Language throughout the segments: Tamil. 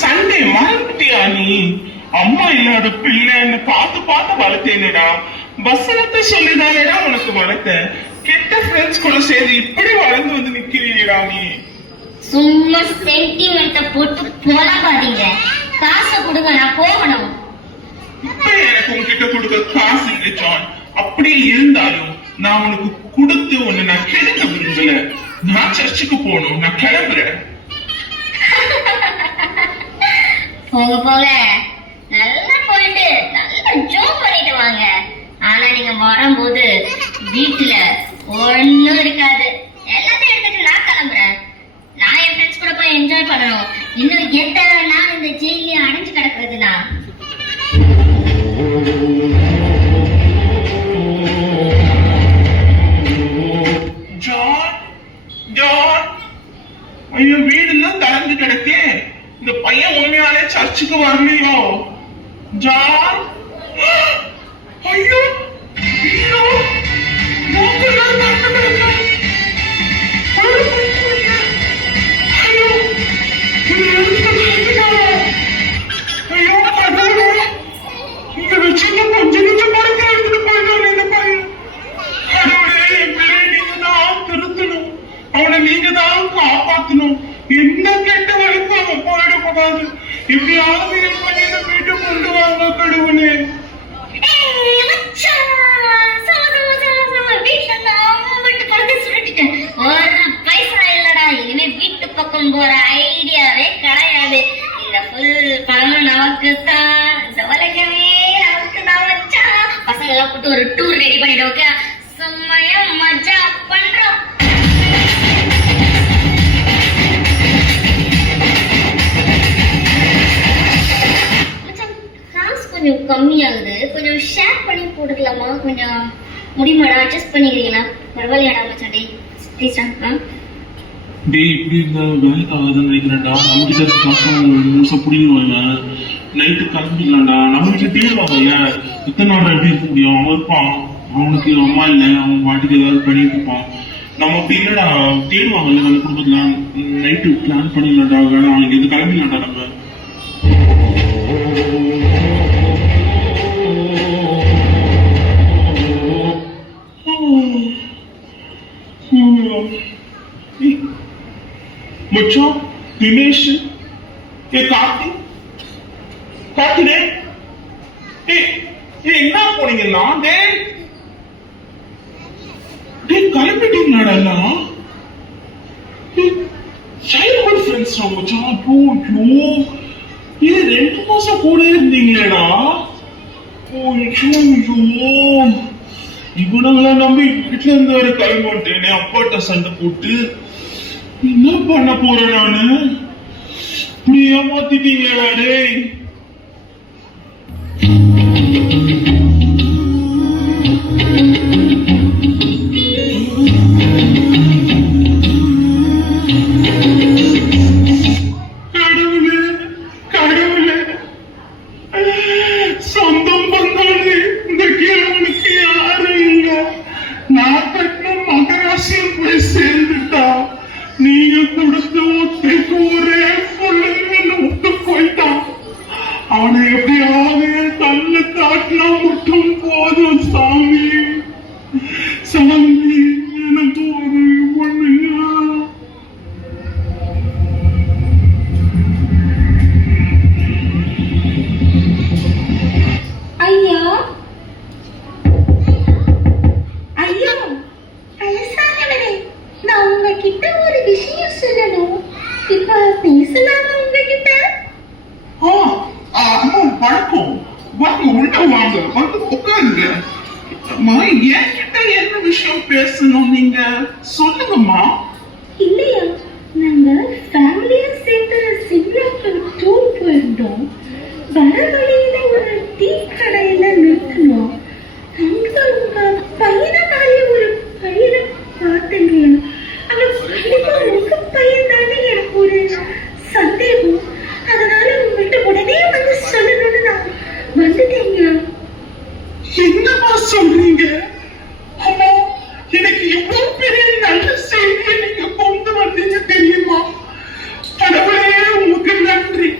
சண்டே மறந்துட்டியா நீ? அம்மா இல்லாத பிள்ளைன்னு பார்த்து பார்த்து வளர்த்தேனேடா. வசனத்தை சொல்லிதானேடா உனக்கு வளர்த்தேன். கெட்ட ஃப்ரெண்ட்ஸ் கூட சேர்ந்து இப்படி வளர்ந்து வந்து நிக்கிறீடா நீ. சும்மா சென்டிமெண்ட்ட போட்டு போலாபாதீங்க. காசை கொடுங்க, நான் போகணும். இப்ப எனக்கு உன்கிட்ட கொடுக்க காசு இல்லை ஜான். அப்படியே இருந்தாலும் நான் உனக்கு கொடுத்து உன்னை நான் கெடுக்க விரும்பல. நான் சர்ச்சுக்கு போகணும், நான் கிளம்புறேன். போக போக நல்லா போயிட்டு நல்லா ஜோக் பண்ணிட்டு வாங்க. ஆனா நீங்க வரும்போது வீட்டுல ஒண்ணும் இருக்காது. எல்லாத்தையும் எடுத்துட்டு நான் கிளம்புறேன். நான் என் ஃப்ரெண்ட்ஸ் கூட போய் என்ஜாய் பண்ணணும். இன்னும் எத்தனை நாள் இந்த ஜெயிலே அடைஞ்சு கிடக்குறதுனா? ஜான் ஜான், ஐயோ வீடெல்லாம் திறந்து கிடக்கே. இந்த பையன் உண்மையாலே சர்ச்சுக்கு வரலையோ? ஜான், ஐயோ ஐயோ, மூக்கெல்லாம் திறந்து கிடக்கு. ஐயோ, ஐயோ கடவுளே, இங்க வச்சுட்டு கொஞ்ச நிமிஷம் படுக்க எடுத்துட்டு போயிட்டான் இந்த பையன். கடவுளே, என் பிள்ளையை நீங்க தான் திருத்தணும், அவனை நீங்க தான் காப்பாத்தணும். என்ன கெட்ட வழிக்கு அவன் போயிடக்கூடாது. எப்படியாவது என் பையனை வீட்டு கொண்டு வாங்க கடவுளே. வீட்டு பக்கம் போற ஐடியாவே கிடையாது. இந்த ஃபுல் பணம் நமக்கு தான், இந்த உலகமே நமக்கு தான் வச்சா. பசங்க எல்லாம் கூட்டு ஒரு டூர் ரெடி பண்ணிட்டு ஓகே, செம்மையா மஜா பண்றோம். காசு கொஞ்சம் கம்மியாகுது, கொஞ்சம் ஷேர் பண்ணி போட்டுக்கலாமா? கொஞ்சம் முடியுமாடா? அட்ஜஸ்ட் பண்ணிக்கிறீங்களா? பரவாயில்லையாடா மச்சான்? டேய் ப்ளீஸ்டா. டேய், இப்படி இந்த வேலைக்கு ஆகாதுன்னு நினைக்கிறேன்டா. நம்ம கிட்ட காசு முழுசா புடிங்கிடுவாங்க. நைட்டு கிளம்பிடலாம்டா. நம்ம வீட்டுல தேடுவாங்க. இத்தனை நாள் எப்படி இருக்க முடியும்? அவன் இருப்பான், அவனுக்கு அம்மா இல்லை, அவன் வாட்டுக்கு ஏதாவது பண்ணிட்டு இருப்பான். நம்ம அப்படி இல்லடா, தேடுவாங்கல்ல நம்ம குடும்பத்துல. நைட்டு பிளான் பண்ணிடலாம்டா. வேணாம், இங்க இருந்து கிளம்பிடலாம்டா நம்ம. மச்சான், தினேஷ், கார்த்தி, கார்த்தினே, என்ன போனீங்கன்னா? கிளம்பிட்டீங்களாடா? சைல்ட்ஹுட் ஃப்ரெண்ட்ஸ் மச்சான். ஐயோ, 2 மாசம் கூட இருந்தீங்களேடா. இவனங்களா நம்பி வீட்டுல இருந்து வர கிளம்பிட்டேனே. அப்பாட்ட சண்டை போட்டு என்ன பண்ண போறேன் நானு? இப்படி ஏமாத்திட்டீங்களா டேய்? கடவுளே கடவுளே, சொந்தம் பந்தாலே இந்த கிழவனுக்கு யாரும் இல்ல. நான் கட்டின மகராசியும் போய் சேர்ந்துட்டா. நீங்க கொடுத்த ஒத்தைக்கு ஒரே பிள்ளைங்க விட்டு போயிட்டான். அவனை எப்படியாவது கண்ணு காட்டினா மட்டும் போதும் சாமி. சாமி, எனக்கு ஒரு பண்ணுங்க. ஐயா ஐயா, வயசானவரே, நான் உங்ககிட்ட ஒரு விஷயம் சொல்லணும். இப்ப பேசலாமா உங்ககிட்ட? அம்மா வணக்கம். வாங்க, உள்ள வாங்க, வந்து உட்காருங்க. அம்மா, என்கிட்ட என்ன விஷயம் பேசணும் நீங்க சொல்லுங்கம்மா. இல்லையா, நாங்க ஃபேமிலியா சேர்ந்து சிம்லாக்கு டூர் போயிருந்தோம். வர வழியில ஒரு டீ கடையில நிறுத்தினோம். அங்க உங்க பையனாலே ஒரு பையனை பார்த்தேங்க. அந்த கண்டிப்பா உங்க பையன் தானே. எனக்கு ஒரு சந்தேகம், அதனால உங்கள்கிட்ட உடனே வந்து சொல்லணும்னு நான் வந்துட்டேங்க. என்னமா சொல்றீங்க? அம்மா, எனக்கு எவ்வளவு பெரிய நல்ல செய்தியை நீங்க கொண்டு வந்தீங்க தெரியுமா? கடவுளே, உங்களுக்கு நன்றி.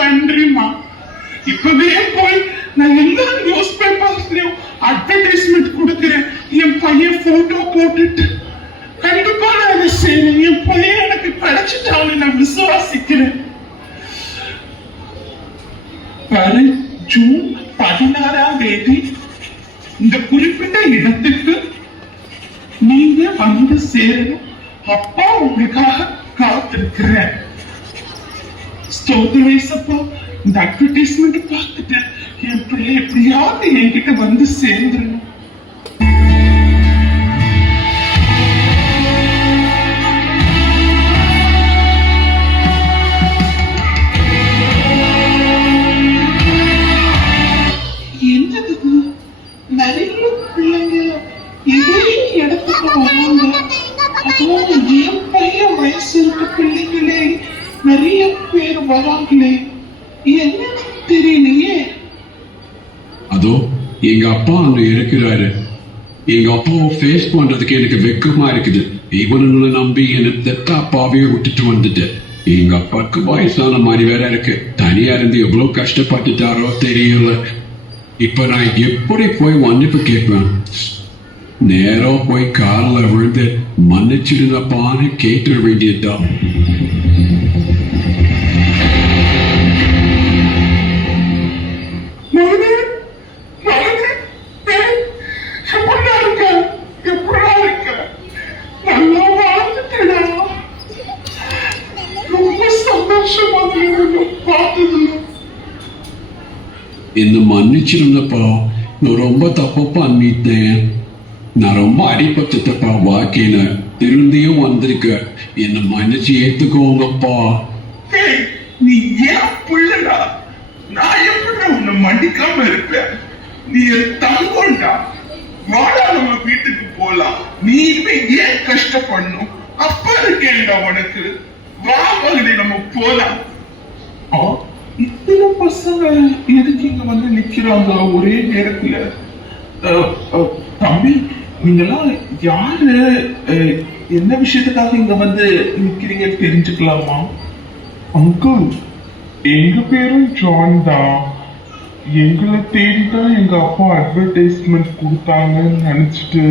நன்றிமா. இப்பவே போய் நான் எல்லா நியூஸ் பேப்பர்ஸ்லயும் அட்வர்டைஸ்மெண்ட் கொடுக்கிறேன். என் பையன் போட்டோ போட்டுட்டு கண்டிப்பா நான் அதை செய்வேன். என் பையன் எனக்கு கிடைச்சிட்டான்னு நான் விசுவாசிக்கிறேன். வரும் ஜூன் 16ஆம் தேதி இந்த குறிப்பிட்ட இடத்துக்கு நீங்க வந்து சேரணும். அப்பா உங்களுக்காக காத்திருக்கிறேன். ஸ்தோத்திரேசப்பா, இந்த அட்வர்டைஸ்மெண்ட் பார்த்துட்டு என் பிள்ளை எப்படியாவது என்கிட்ட வந்து சேர்ந்துடணும். என்னது நிறைய பிள்ளைங்க இதே இடத்துக்கு வராங்க. அதுவும் என் பையன் வயசு இருக்க பிள்ளைங்களே நிறைய பேர் வராங்களே, என்னன்னு தெரியலையே. அதோ எங்க அப்பா அங்க இருக்கிறாரு. எங்க அப்பாவை ஃபேஸ் பண்றதுக்கு எனக்கு வெக்கமா இருக்குது. இவனுங்களை நம்பி எனக்கு தெத்த அப்பாவையே விட்டுட்டு வந்துட்டேன். எங்க அப்பாவுக்கு வயசான மாதிரி வேற இருக்கு. தனியா இருந்து எவ்வளவு கஷ்டப்பட்டுட்டாரோ தெரியல. இப்ப நான் எப்படி போய் மன்னிப்பு கேட்பேன்? நேரா போய் கார்ல விழுந்து மன்னிச்சிருந்தப்பான்னு கேட்டுற வேண்டியதுதான். என்ன மன்னிச்சிருந்தப்பா, நான் ரொம்ப தப்பு பண்ணிட்டேன். நான் ரொம்ப அடிபட்டுட்டப்பா வாழ்க்கையில. திருந்தியும் வந்திருக்க. என்ன மன்னிச்சு ஏத்துக்கோங்கப்பா. நீ ஏன் புள்ளடா? நான் எப்படி உன்னை மன்னிக்காம இருப்பேன்? நீ என் தங்கம்டா. வாடா நம்ம வீட்டுக்கு போலாம். நீ இனிமே ஏன் கஷ்டப்படணும்? அப்பா இருக்கேன்டா உனக்கு. வா மகனே, நம்ம போலாம். இத்தனை பசங்க எதுக்கு இங்க வந்து நிக்கிறாங்க ஒரே நேரத்துல? தம்பி, நீங்கெல்லாம் யாரு, என்ன விஷயத்துக்காக இங்க வந்து நிக்கிறீங்க தெரிஞ்சுக்கலாமா? அங்கிள், எங்க பேரும் ஜான் தான். எங்களை தேடிதான் எங்க அப்பா அட்வர்டைஸ்மெண்ட் கொடுத்தாங்கன்னு நினைச்சிட்டு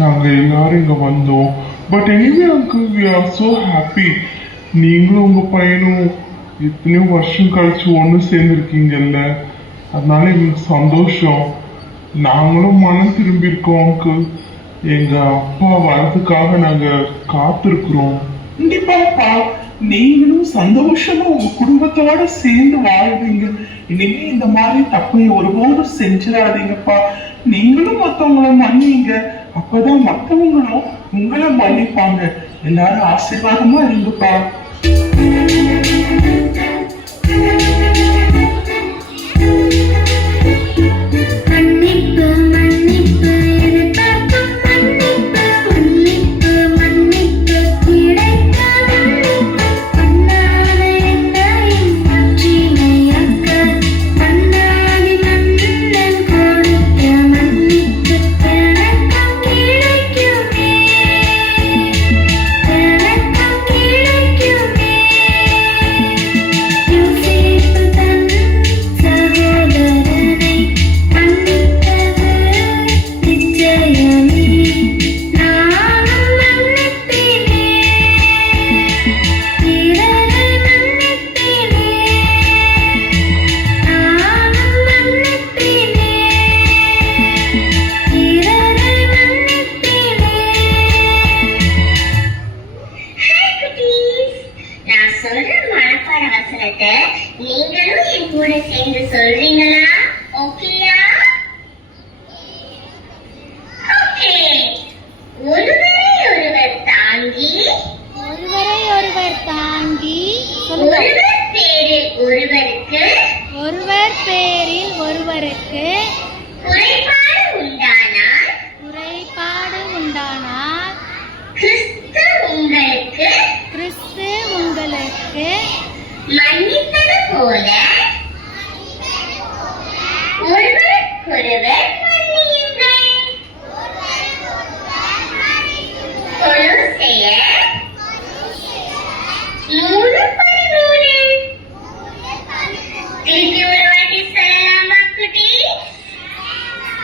நாங்க எல்லாரும் இங்க வந்தோம். But anyway uncle, we are so happy. நீங்களும் உங்க பையனும் எத்தனையோ வருஷம் கழிச்சு ஒண்ணு சேர்ந்துருக்கீங்கல்ல, அதனால எங்களுக்கு சந்தோஷம். நாங்களும் மனம் திரும்பி இருக்கோம் அங்கிள். எங்க அப்பா வரதுக்காக நாங்க காத்திருக்கிறோம். கண்டிப்பாப்பா, நீங்களும் சந்தோஷமா உங்க குடும்பத்தோட சேர்ந்து வாழ்வீங்க. இனிமே இந்த மாதிரி தப்பை ஒருபோதும் செஞ்சிடாதீங்கப்பா. நீங்களும் மத்தவங்களை மன்னிங்க. அப்பதான் மத்தவங்களும் உங்களை மன்னிப்பாங்க. எல்லாரும் ஆசீர்வாதமா இருங்கப்பா. நீங்களும் என் கூட சேர்ந்து சொல்றீங்களா? ஓகேயா? ஓகே. ஒருவரை ஒருவர் தாங்கி, ஒருவர் பேரில் ஒருவருக்கு குறைபாடு உண்டானால் கிறிஸ்து உங்களுக்கு மன்னிப்பது போல ஒருவருக்கொருவர் மன்னியுங்கள். கொலோசையர் 3:13. திருப்பி ஒரு வாட்டி